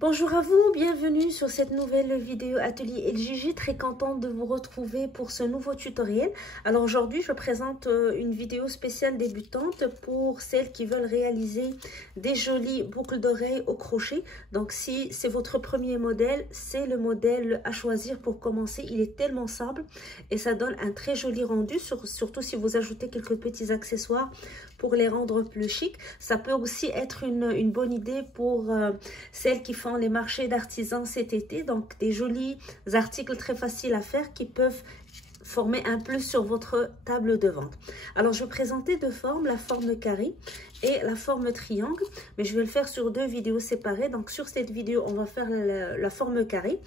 Bonjour à vous, bienvenue sur cette nouvelle vidéo atelier LJJ, très contente de vous retrouver pour ce nouveau tutoriel. Alors aujourd'hui je présente une vidéo spéciale débutante pour celles qui veulent réaliser des jolies boucles d'oreilles au crochet. Donc si c'est votre premier modèle, c'est le modèle à choisir pour commencer. Il est tellement simple et ça donne un très joli rendu, surtout si vous ajoutez quelques petits accessoires pour les rendre plus chic. Ça peut aussi être une bonne idée pour celles qui font les marchés d'artisans cet été, donc des jolis articles très faciles à faire qui peuvent former un plus sur votre table de vente. Alors je vais présenter deux formes, la forme carré et la forme triangle, mais je vais le faire sur deux vidéos séparées. Donc sur cette vidéo on va faire la forme carré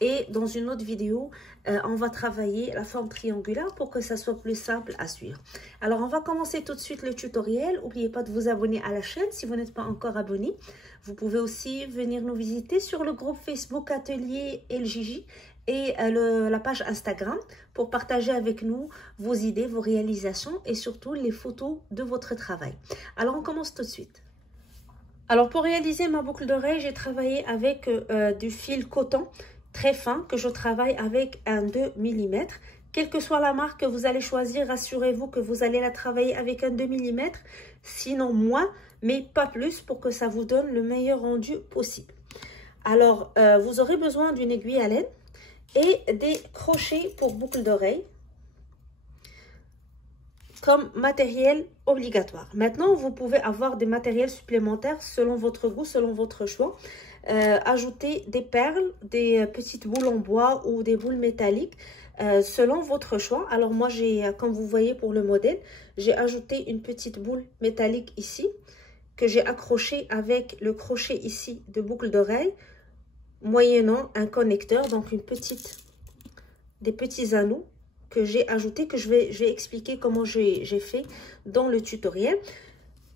et dans une autre vidéo on va travailler la forme triangulaire pour que ça soit plus simple à suivre. Alors on va commencer tout de suite le tutoriel. N'oubliez pas de vous abonner à la chaîne si vous n'êtes pas encore abonné. Vous pouvez aussi venir nous visiter sur le groupe Facebook Atelier LJJ et la page Instagram pour partager avec nous vos idées, vos réalisations et surtout les photos de votre travail. Alors on commence tout de suite. Alors pour réaliser ma boucle d'oreille, j'ai travaillé avec du fil coton très fin que je travaille avec un 2 mm. Quelle que soit la marque que vous allez choisir, rassurez-vous que vous allez la travailler avec un 2 mm, sinon moins, mais pas plus, pour que ça vous donne le meilleur rendu possible. Alors, vous aurez besoin d'une aiguille à laine et des crochets pour boucle d'oreille comme matériel obligatoire. Maintenant, vous pouvez avoir des matériels supplémentaires selon votre goût, selon votre choix. Ajouter des perles, des petites boules en bois ou des boules métalliques selon votre choix. Alors moi, comme vous voyez pour le modèle, j'ai ajouté une petite boule métallique ici que j'ai accrochée avec le crochet ici de boucle d'oreille, moyennant un connecteur, donc des petits anneaux que j'ai ajouté, que je vais expliquer comment j'ai fait dans le tutoriel.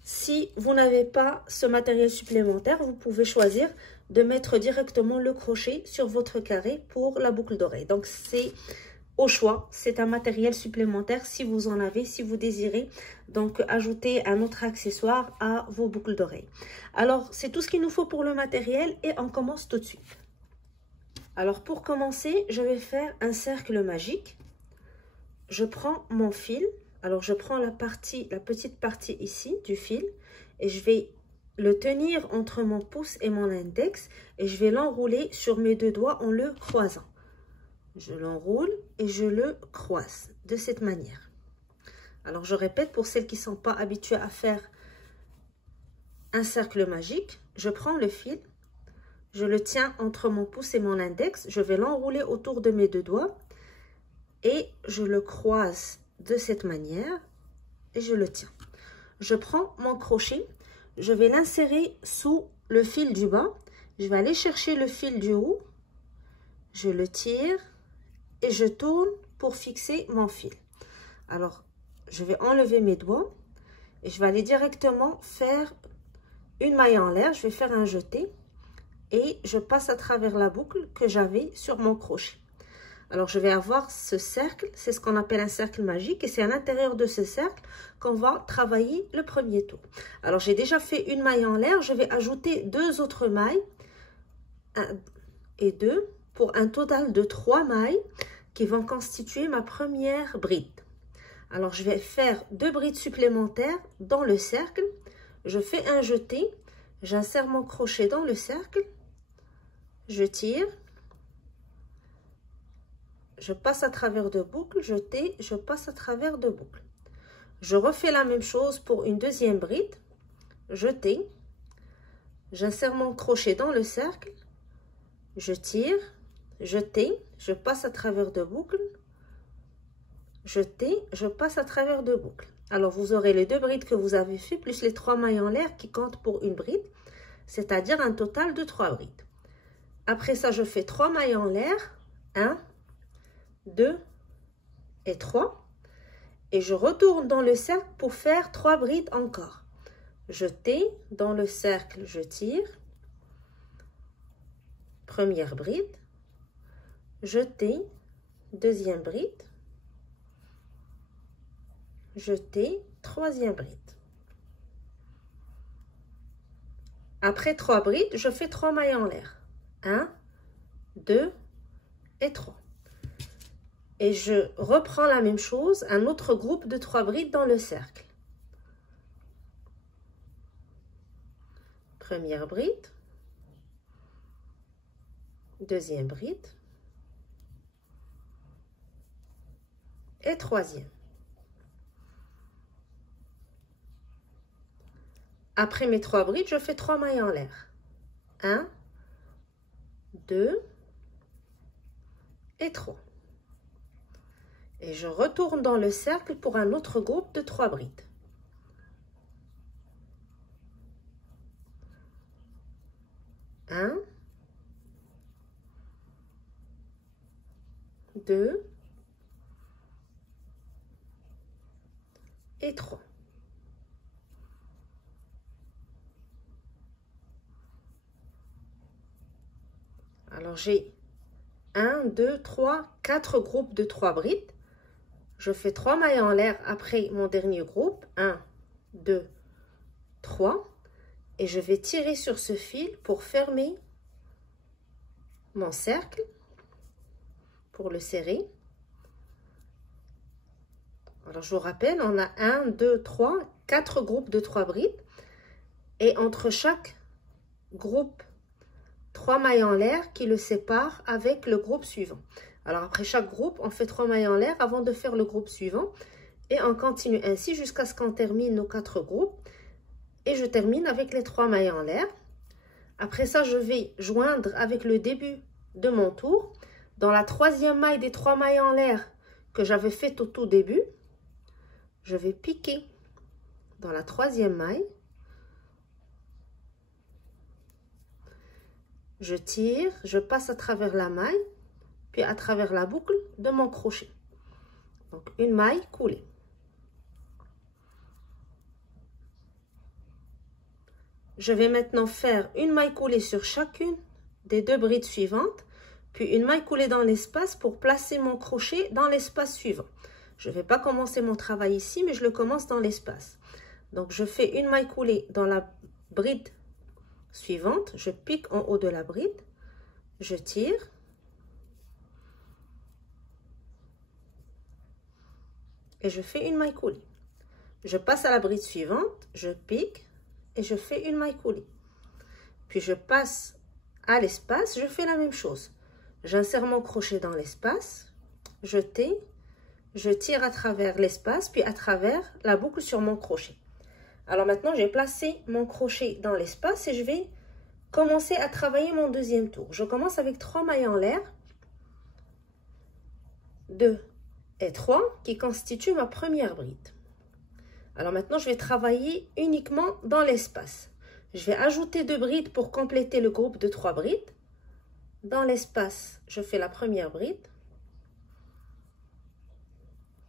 Si vous n'avez pas ce matériel supplémentaire, vous pouvez choisir de mettre directement le crochet sur votre carré pour la boucle d'oreille. Donc c'est au choix, c'est un matériel supplémentaire si vous en avez, si vous désirez donc ajouter un autre accessoire à vos boucles d'oreille. Alors c'est tout ce qu'il nous faut pour le matériel et on commence tout de suite. Alors pour commencer, je vais faire un cercle magique. Je prends mon fil, alors je prends la petite partie ici du fil et je vais le tenir entre mon pouce et mon index et je vais l'enrouler sur mes deux doigts en le croisant. Je l'enroule et je le croise de cette manière. Alors je répète pour celles qui ne sont pas habituées à faire un cercle magique, je prends le fil, je le tiens entre mon pouce et mon index, je vais l'enrouler autour de mes deux doigts et je le croise de cette manière et je le tiens. Je prends mon crochet, je vais l'insérer sous le fil du bas, je vais aller chercher le fil du haut, je le tire et je tourne pour fixer mon fil. Alors je vais enlever mes doigts et je vais aller directement faire une maille en l'air, je vais faire un jeté et je passe à travers la boucle que j'avais sur mon crochet. Alors, je vais avoir ce cercle, c'est ce qu'on appelle un cercle magique et c'est à l'intérieur de ce cercle qu'on va travailler le premier tour. Alors, j'ai déjà fait une maille en l'air, je vais ajouter deux autres mailles, 1 et 2, pour un total de 3 mailles qui vont constituer ma première bride. Alors, je vais faire 2 brides supplémentaires dans le cercle, je fais un jeté, j'insère mon crochet dans le cercle, je tire, je passe à travers de boucles, jeté, je passe à travers de boucles. Je refais la même chose pour une deuxième bride, jeté, j'insère mon crochet dans le cercle, je tire, jeté, je passe à travers de boucles, jeté, je passe à travers de boucles. Alors vous aurez les 2 brides que vous avez fait plus les 3 mailles en l'air qui comptent pour une bride, c'est-à-dire un total de 3 brides. Après ça, je fais 3 mailles en l'air, 1, 2 et 3 et je retourne dans le cercle pour faire 3 brides encore. Jeté dans le cercle, je tire, première bride, jeté, deuxième bride, jeté, troisième bride. Après 3 brides, je fais 3 mailles en l'air. 1, 2 et 3. Et je reprends la même chose, un autre groupe de 3 brides dans le cercle. Première bride, deuxième bride et troisième. Après mes 3 brides, je fais 3 mailles en l'air. 1, 2 et 3. Et je retourne dans le cercle pour un autre groupe de 3 brides. 1, 2 et 3. Alors j'ai 1, 2, 3, 4 groupes de 3 brides. Je fais 3 mailles en l'air après mon dernier groupe. 1, 2, 3. Et je vais tirer sur ce fil pour fermer mon cercle, pour le serrer. Alors je vous rappelle, on a 1, 2, 3, 4 groupes de 3 brides. Et entre chaque groupe, 3 mailles en l'air qui le séparent avec le groupe suivant. Alors après chaque groupe, on fait 3 mailles en l'air avant de faire le groupe suivant. Et on continue ainsi jusqu'à ce qu'on termine nos 4 groupes. Et je termine avec les 3 mailles en l'air. Après ça, je vais joindre avec le début de mon tour. Dans la troisième maille des 3 mailles en l'air que j'avais fait au tout début, je vais piquer dans la troisième maille. Je tire, je passe à travers la maille, puis à travers la boucle de mon crochet. Donc une maille coulée. Je vais maintenant faire une maille coulée sur chacune des 2 brides suivantes, puis une maille coulée dans l'espace pour placer mon crochet dans l'espace suivant. Je ne vais pas commencer mon travail ici, mais je le commence dans l'espace. Donc je fais une maille coulée dans la bride suivante, je pique en haut de la bride, je tire, et je fais une maille coulée. Je passe à la bride suivante, je pique et je fais une maille coulée. Puis je passe à l'espace, je fais la même chose. J'insère mon crochet dans l'espace, je tire à travers l'espace, puis à travers la boucle sur mon crochet. Alors maintenant, j'ai placé mon crochet dans l'espace et je vais commencer à travailler mon deuxième tour. Je commence avec 3 mailles en l'air, 2 et 3 qui constituent ma première bride. Alors maintenant, je vais travailler uniquement dans l'espace. Je vais ajouter 2 brides pour compléter le groupe de 3 brides. Dans l'espace, je fais la première bride,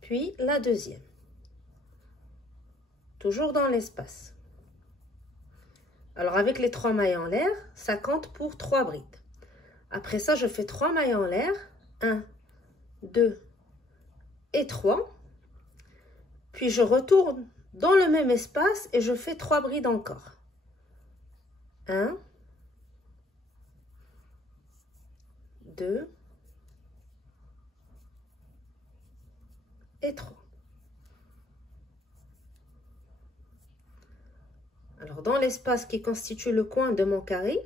puis la deuxième. Toujours dans l'espace. Alors avec les 3 mailles en l'air, ça compte pour 3 brides. Après ça, je fais 3 mailles en l'air, 1, 2 et 3. Puis je retourne dans le même espace et je fais 3 brides encore. 1, 2 et 3. Alors dans l'espace qui constitue le coin de mon carré,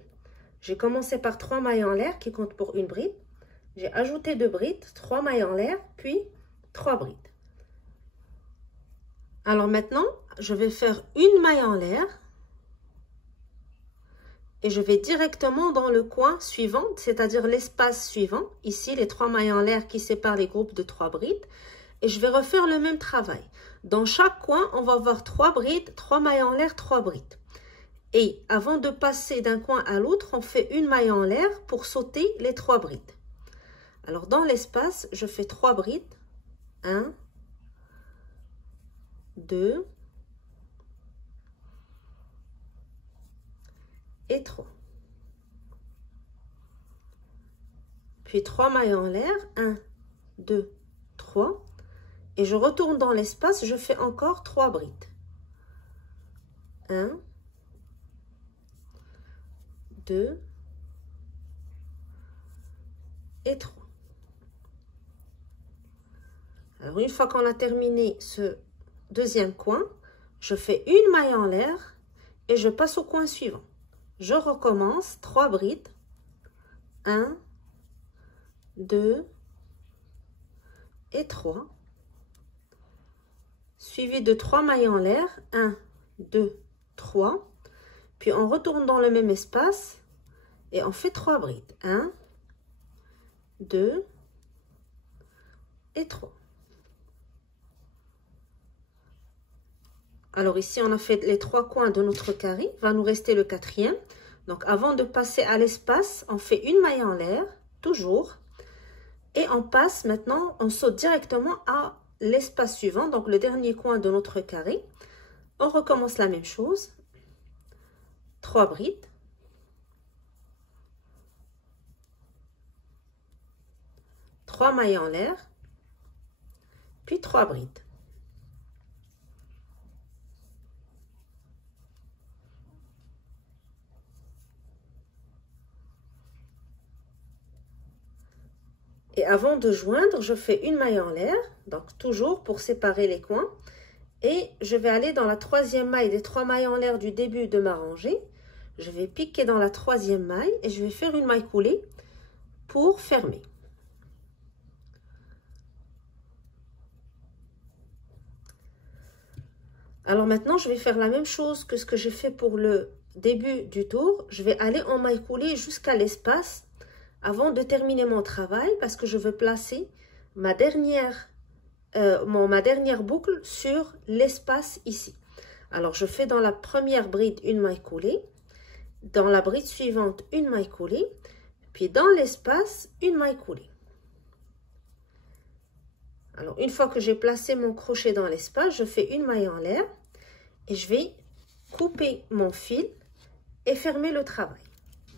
j'ai commencé par 3 mailles en l'air qui comptent pour une bride. J'ai ajouté 2 brides, 3 mailles en l'air, puis 3 brides. Alors maintenant, je vais faire une maille en l'air et je vais directement dans le coin suivant, c'est-à-dire l'espace suivant. Ici, les 3 mailles en l'air qui séparent les groupes de 3 brides. Et je vais refaire le même travail. Dans chaque coin, on va avoir 3 brides, 3 mailles en l'air, 3 brides. Et avant de passer d'un coin à l'autre, on fait une maille en l'air pour sauter les 3 brides. Alors dans l'espace, je fais 3 brides. 1, 2 et 3. Puis 3 mailles en l'air. 1, 2, 3. Et je retourne dans l'espace, je fais encore 3 brides. 1, 2 et 3. Alors, une fois qu'on a terminé ce deuxième coin, je fais une maille en l'air et je passe au coin suivant. Je recommence 3 brides. 1, 2 et 3. Suivi de 3 mailles en l'air. 1, 2, 3. Puis on retourne dans le même espace et on fait 3 brides. 1, 2 et 3. Alors ici, on a fait les 3 coins de notre carré. Il va nous rester le 4e. Donc, avant de passer à l'espace, on fait une maille en l'air, toujours. Et on passe maintenant, on saute directement à l'espace suivant, donc le dernier coin de notre carré. On recommence la même chose. 3 brides. Trois mailles en l'air. Puis 3 brides. Et avant de joindre, je fais une maille en l'air, donc toujours pour séparer les coins. Et je vais aller dans la 3e maille des 3 mailles en l'air du début de ma rangée. Je vais piquer dans la 3e maille et je vais faire une maille coulée pour fermer. Alors maintenant, je vais faire la même chose que ce que j'ai fait pour le début du tour. Je vais aller en maille coulée jusqu'à l'espace avant de terminer mon travail parce que je veux placer ma dernière boucle sur l'espace ici. Alors, je fais dans la première bride une maille coulée, dans la bride suivante une maille coulée, puis dans l'espace une maille coulée. Alors, une fois que j'ai placé mon crochet dans l'espace, je fais une maille en l'air et je vais couper mon fil et fermer le travail.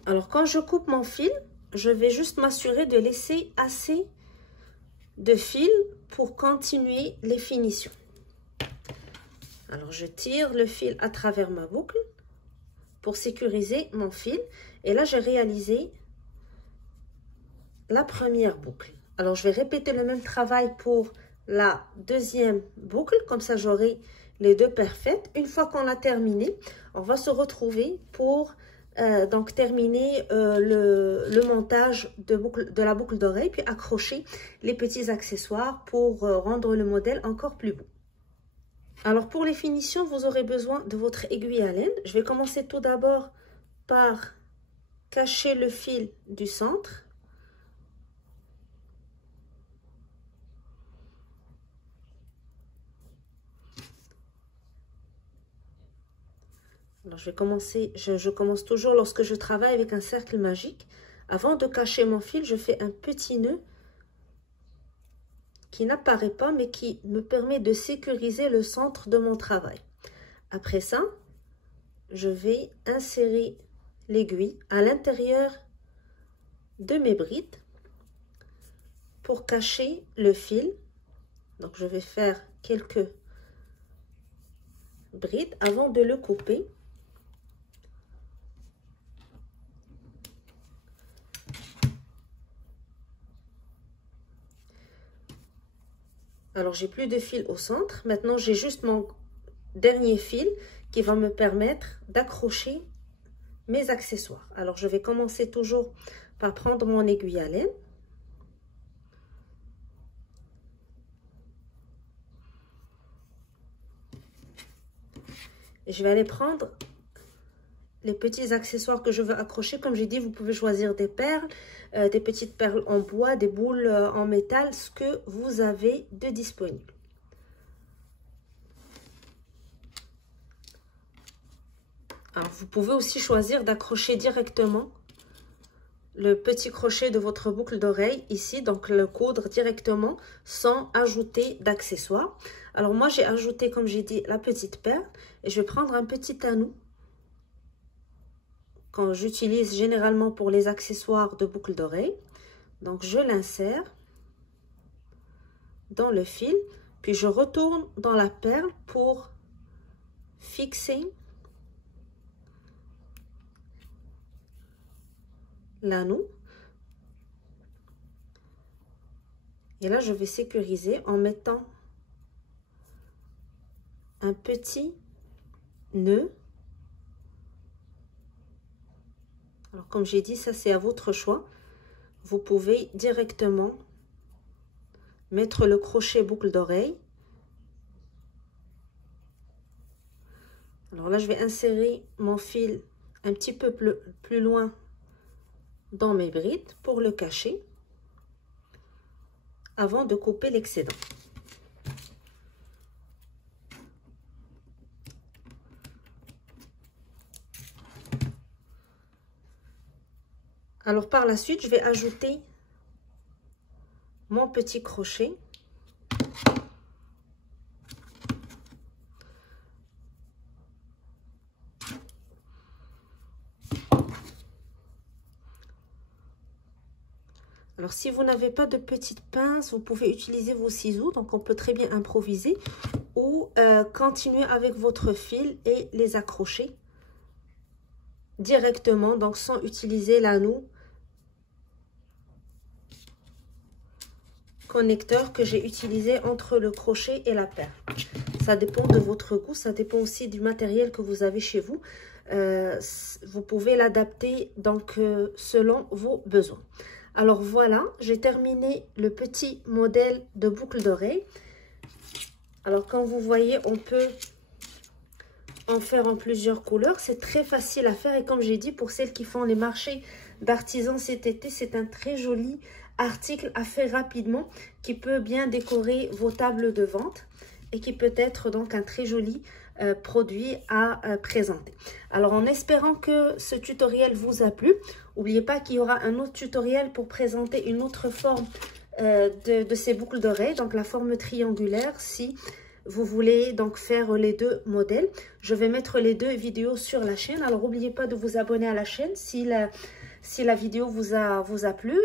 Alors, quand je coupe mon fil, je vais juste m'assurer de laisser assez de fil pour continuer les finitions. Alors, je tire le fil à travers ma boucle pour sécuriser mon fil. Et là, j'ai réalisé la première boucle. Alors, je vais répéter le même travail pour la deuxième boucle. Comme ça, j'aurai les deux parfaites. Une fois qu'on a terminé, on va se retrouver pour donc terminer le montage de la boucle d'oreille, puis accrocher les petits accessoires pour rendre le modèle encore plus beau. Alors pour les finitions, vous aurez besoin de votre aiguille à laine. Je vais commencer tout d'abord par cacher le fil du centre. Alors, je commence toujours lorsque je travaille avec un cercle magique. Avant de cacher mon fil, je fais un petit nœud qui n'apparaît pas, mais qui me permet de sécuriser le centre de mon travail. Après ça, je vais insérer l'aiguille à l'intérieur de mes brides pour cacher le fil. Donc, je vais faire quelques brides avant de le couper. Alors, j'ai plus de fil au centre. Maintenant, j'ai juste mon dernier fil qui va me permettre d'accrocher mes accessoires. Alors, je vais commencer toujours par prendre mon aiguille à laine. Et je vais aller prendre les petits accessoires que je veux accrocher. Comme j'ai dit, vous pouvez choisir des perles, des petites perles en bois, des boules en métal, ce que vous avez de disponible. Alors, vous pouvez aussi choisir d'accrocher directement le petit crochet de votre boucle d'oreille ici, donc le coudre directement sans ajouter d'accessoires. Alors moi, j'ai ajouté, comme j'ai dit, la petite perle et je vais prendre un petit anneau quand j'utilise généralement pour les accessoires de boucle d'oreille. Donc, je l'insère dans le fil, puis je retourne dans la perle pour fixer l'anneau. Et là, je vais sécuriser en mettant un petit nœud. Alors, comme j'ai dit, ça c'est à votre choix. Vous pouvez directement mettre le crochet boucle d'oreille. Alors là, je vais insérer mon fil un petit peu plus loin dans mes brides pour le cacher avant de couper l'excédent. Alors par la suite, je vais ajouter mon petit crochet. Alors si vous n'avez pas de petites pinces, vous pouvez utiliser vos ciseaux, donc on peut très bien improviser ou continuer avec votre fil et les accrocher directement, donc sans utiliser l'anneau connecteur que j'ai utilisé entre le crochet et la perle. Ça dépend de votre goût, ça dépend aussi du matériel que vous avez chez vous. Vous pouvez l'adapter donc selon vos besoins. Alors voilà, j'ai terminé le petit modèle de boucle d'oreille. Alors comme vous voyez, on peut en faire en plusieurs couleurs. C'est très facile à faire et comme j'ai dit, pour celles qui font les marchés d'artisans cet été, c'est un très joli article à faire rapidement qui peut bien décorer vos tables de vente et qui peut être donc un très joli produit à présenter. Alors en espérant que ce tutoriel vous a plu, n'oubliez pas qu'il y aura un autre tutoriel pour présenter une autre forme de ces boucles d'oreilles, donc la forme triangulaire si vous voulez donc faire les deux modèles. Je vais mettre les deux vidéos sur la chaîne, alors n'oubliez pas de vous abonner à la chaîne si la vidéo vous a plu.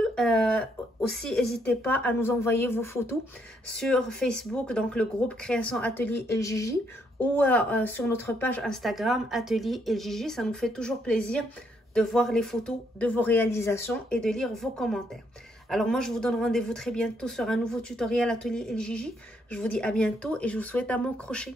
Aussi, n'hésitez pas à nous envoyer vos photos sur Facebook, donc le groupe Création Atelier LJJ, ou sur notre page Instagram Atelier LJJ. Ça nous fait toujours plaisir de voir les photos de vos réalisations et de lire vos commentaires. Alors moi, je vous donne rendez-vous très bientôt sur un nouveau tutoriel Atelier LJJ. Je vous dis à bientôt et je vous souhaite un bon crochet.